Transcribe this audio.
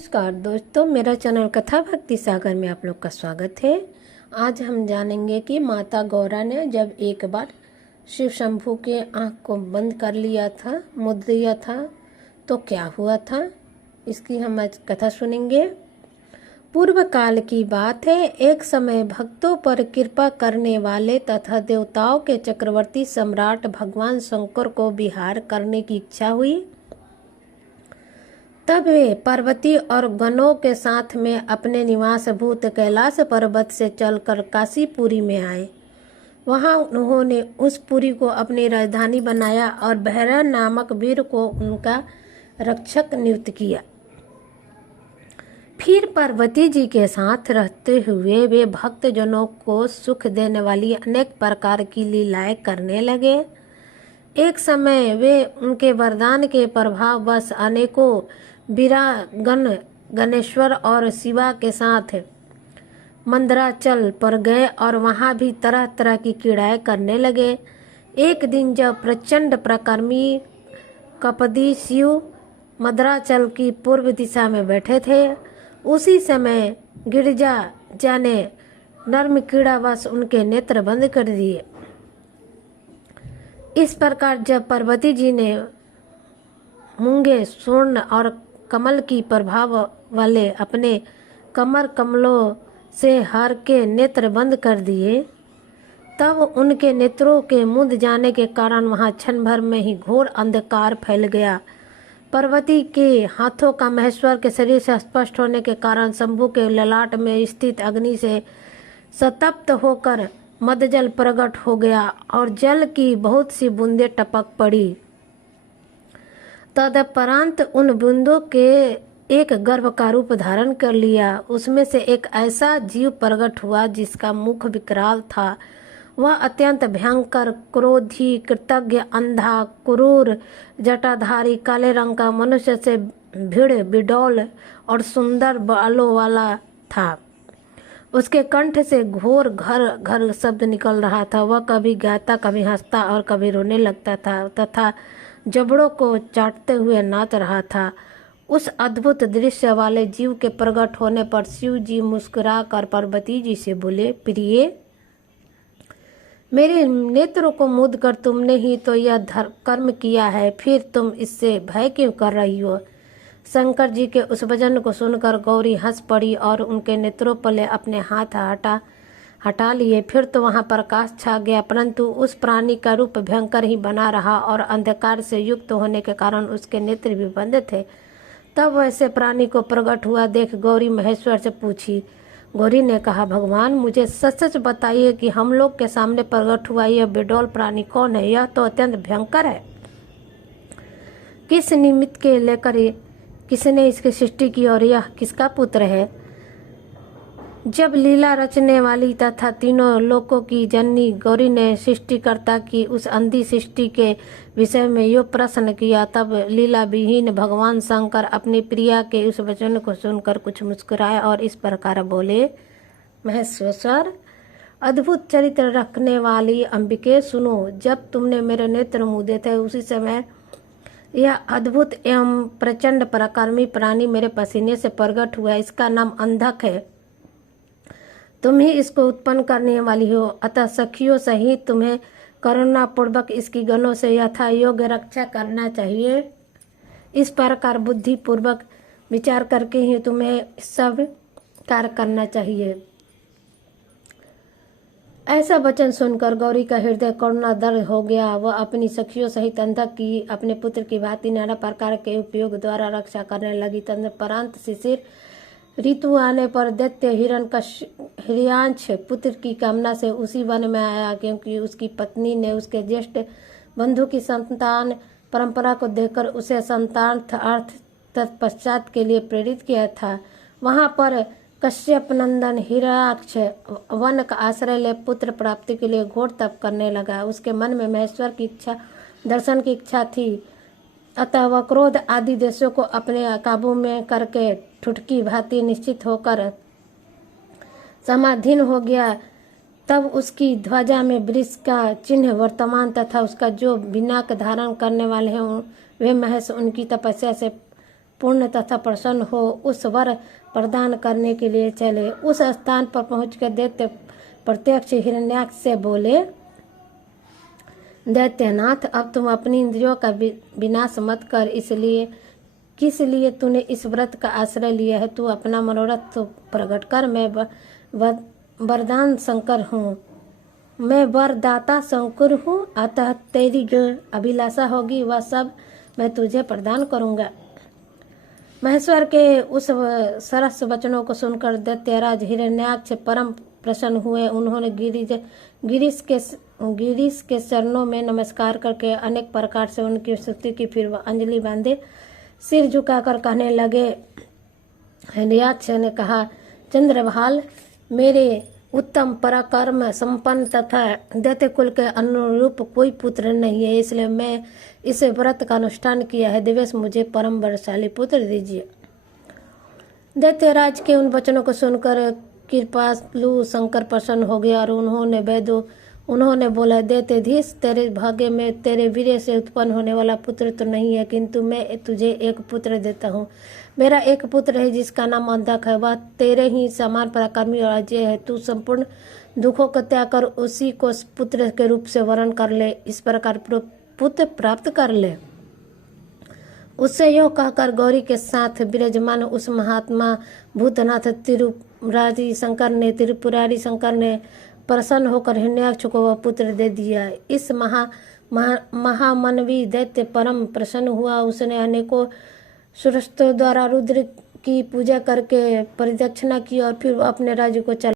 नमस्कार दोस्तों, मेरा चैनल कथा भक्ति सागर में आप लोग का स्वागत है। आज हम जानेंगे कि माता गौरा ने जब एक बार शिव शंभू के आँख को बंद कर लिया था, मुद लिया था, तो क्या हुआ था, इसकी हम आज कथा सुनेंगे। पूर्व काल की बात है। एक समय भक्तों पर कृपा करने वाले तथा देवताओं के चक्रवर्ती सम्राट भगवान शंकर को विहार करने की इच्छा हुई। तब वे पार्वती और गणों के साथ में अपने निवास भूत कैलाश पर्वत से चलकर काशीपुरी में आए। वहां उन्होंने उस पुरी को अपनी राजधानी बनाया और भैरव नामक वीर को उनका रक्षक नियुक्त किया। फिर पार्वती जी के साथ रहते हुए वे भक्तजनों को सुख देने वाली अनेक प्रकार की लीलाएं करने लगे। एक समय वे उनके वरदान के प्रभाव बस अनेकों वीरागण गणेश्वर और शिवा के साथ मंदराचल पर गए और वहां भी तरह तरह की क्रीड़ाएं करने लगे। एक दिन जब प्रचंड प्रकर्मी कपदी शिव मंदराचल की पूर्व दिशा में बैठे थे, उसी समय गिरजा जाने नर्म क्रीड़ावश उनके नेत्र बंद कर दिए। इस प्रकार जब पार्वती जी ने मूंगे स्वर्ण और कमल की प्रभाव वाले अपने कमर कमलों से हार के नेत्र बंद कर दिए, तब उनके नेत्रों के मुंद जाने के कारण वहां क्षण भर में ही घोर अंधकार फैल गया। पार्वती के हाथों का महेश्वर के शरीर से स्पष्ट होने के कारण शंभू के ललाट में स्थित अग्नि से संतप्त होकर मदजल प्रकट हो गया और जल की बहुत सी बूंदें टपक पड़ी। तदपरांत उन बूंदों के एक गर्भ का रूप धारण कर लिया। उसमें से एक ऐसा जीव प्रकट हुआ जिसका मुख विकराल था। वह अत्यंत भयंकर, क्रोधी, कृतज्ञ, अंधा, क्रूर, जटाधारी, काले रंग का, मनुष्य से भीड़ बिडौल और सुंदर बालों वाला था। उसके कंठ से घोर घर घर शब्द निकल रहा था। वह कभी गाता, कभी हंसता और कभी रोने लगता था तथा जबड़ों को चाटते हुए नाच रहा था। उस अद्भुत दृश्य वाले जीव के प्रकट होने पर शिव जी मुस्कुराकर पार्वती जी से बोले, प्रिय, मेरे नेत्रों को मूंद कर तुमने ही तो यह कर्म किया है, फिर तुम इससे भय क्यों कर रही हो। शंकर जी के उस वचन को सुनकर गौरी हंस पड़ी और उनके नेत्रों पले अपने हाथ हटा लिए। फिर तो वहां प्रकाश छा गया, परंतु उस प्राणी का रूप भयंकर ही बना रहा और अंधकार से युक्त होने के कारण उसके नेत्र भी बंद थे। तब वैसे प्राणी को प्रकट हुआ देख गौरी महेश्वर से पूछी। गौरी ने कहा, भगवान, मुझे सच सच बताइए कि हम लोग के सामने प्रकट हुआ यह बिडौल प्राणी कौन है। यह तो अत्यंत भयंकर है। किस निमित्त के लेकर किसने इसकी सृष्टि की और यह किसका पुत्र है। जब लीला रचने वाली तथा तीनों लोकों की जननी गौरी ने सृष्टिकर्ता की उस अंधी सृष्टि के विषय में यो प्रश्न किया, तब लीला विहीन भगवान शंकर अपनी प्रिया के उस वचन को सुनकर कुछ मुस्कुराए और इस प्रकार बोले, महेश्वर, अद्भुत चरित्र रखने वाली अंबिके, सुनो। जब तुमने मेरे नेत्र मूंदे थे, उसी समय यह अद्भुत एवं प्रचंड पराक्रमी प्राणी मेरे पसीने से प्रकट हुआ। इसका नाम अंधक है। तुम ही इसको उत्पन्न करने वाली हो, अतः सखियों सहित तुम्हें करुणा पूर्वक इसकी गणों से यथा योग्य रक्षा करना चाहिए। इस प्रकार बुद्धि पूर्वक विचार करके ही तुम्हें सब कार्य करना चाहिए। ऐसा वचन सुनकर गौरी का हृदय करुणादर हो गया। वह अपनी सखियों सहित अंधक की अपने पुत्र की भांति नाना प्रकार के उपयोग द्वारा रक्षा करने लगी। तदपरांत शिशिर ऋतु आने पर दैत्य हिरण्यांश पुत्र की कामना से उसी वन में आया, क्योंकि उसकी पत्नी ने उसके ज्येष्ठ बंधु की संतान परंपरा को देखकर उसे संतान अर्थ तत्पश्चात के लिए प्रेरित किया था। वहां पर कश्यप नंदन हिरण्याक्ष वन का आश्रय ले पुत्र प्राप्ति के लिए घोर तप करने लगा। उसके मन में महेश्वर की इच्छा, दर्शन की इच्छा थी, अतः वह क्रोध आदि देशों को अपने काबू में करके ठुटकी भांति निश्चित होकर समाधीन हो गया। तब उसकी ध्वजा में वृष का चिन्ह वर्तमान तथा उसका जो बिनाक धारण करने वाले हैं वे महेश उनकी तपस्या से पूर्ण तथा प्रसन्न हो उस वर प्रदान करने के लिए चले। उस स्थान पर पहुंचकर दैत्य प्रत्यक्ष हिरण्याक्ष से बोले, दैत्यनाथ, अब तुम अपनी इंद्रियों का विनाश मत कर, इसलिए किस लिए तूने इस व्रत का आश्रय लिया है? तू अपना मनोरथ तो प्रकट कर। मैं वरदान शंकर हूँ, मैं वरदाता शंकर हूँ, अतः तेरी जो अभिलाषा होगी वह सब मैं तुझे प्रदान करूँगा। महेश्वर के उस सरस वचनों को सुनकर दैत्यराज हिरण्याक्ष परम प्रसन्न हुए। उन्होंने गिरीश के चरणों में नमस्कार करके अनेक प्रकार से उनकी स्तुति की। फिर वह अंजलि बांधे सिर झुकाकर कहने लगे। हिरण्याक्ष ने कहा, चंद्रभाल, मेरे उत्तम पराक्रम संपन्न तथा दैत्य कुल के अनुरूप कोई पुत्र नहीं है, इसलिए मैं इस व्रत का अनुष्ठान किया है। देवेश, मुझे परम बलशाली पुत्र दीजिए। दैत्यराज के उन वचनों को सुनकर कृपालु शंकर प्रसन्न हो गया और उन्होंने बोला, दैत्यधीश, तेरे भाग्य में तेरे वीर्य से उत्पन्न होने वाला पुत्र तो नहीं है, किंतु मैं तुझे एक पुत्र देता हूँ। मेरा एक पुत्र है जिसका नाम अंधक है, वह तेरे ही समान पराक्रमी और अजय है। तू संपूर्ण दुखों को त्याग कर उसी को पुत्र के रूप से वर्ण कर ले, इस प्रकार पुत्र प्राप्त कर ले। उससे यो कहकर गौरी के साथ विराजमान उस महात्मा भूतनाथ त्रिपुरारी शंकर ने प्रसन्न होकर हिरण्याक्ष को वह पुत्र दे दिया। इस महामनवी दैत्य परम प्रसन्न हुआ। उसने अनेकों सुरस्तों द्वारा रुद्र की पूजा करके परिदक्षिणा की और फिर अपने राज्य को चला।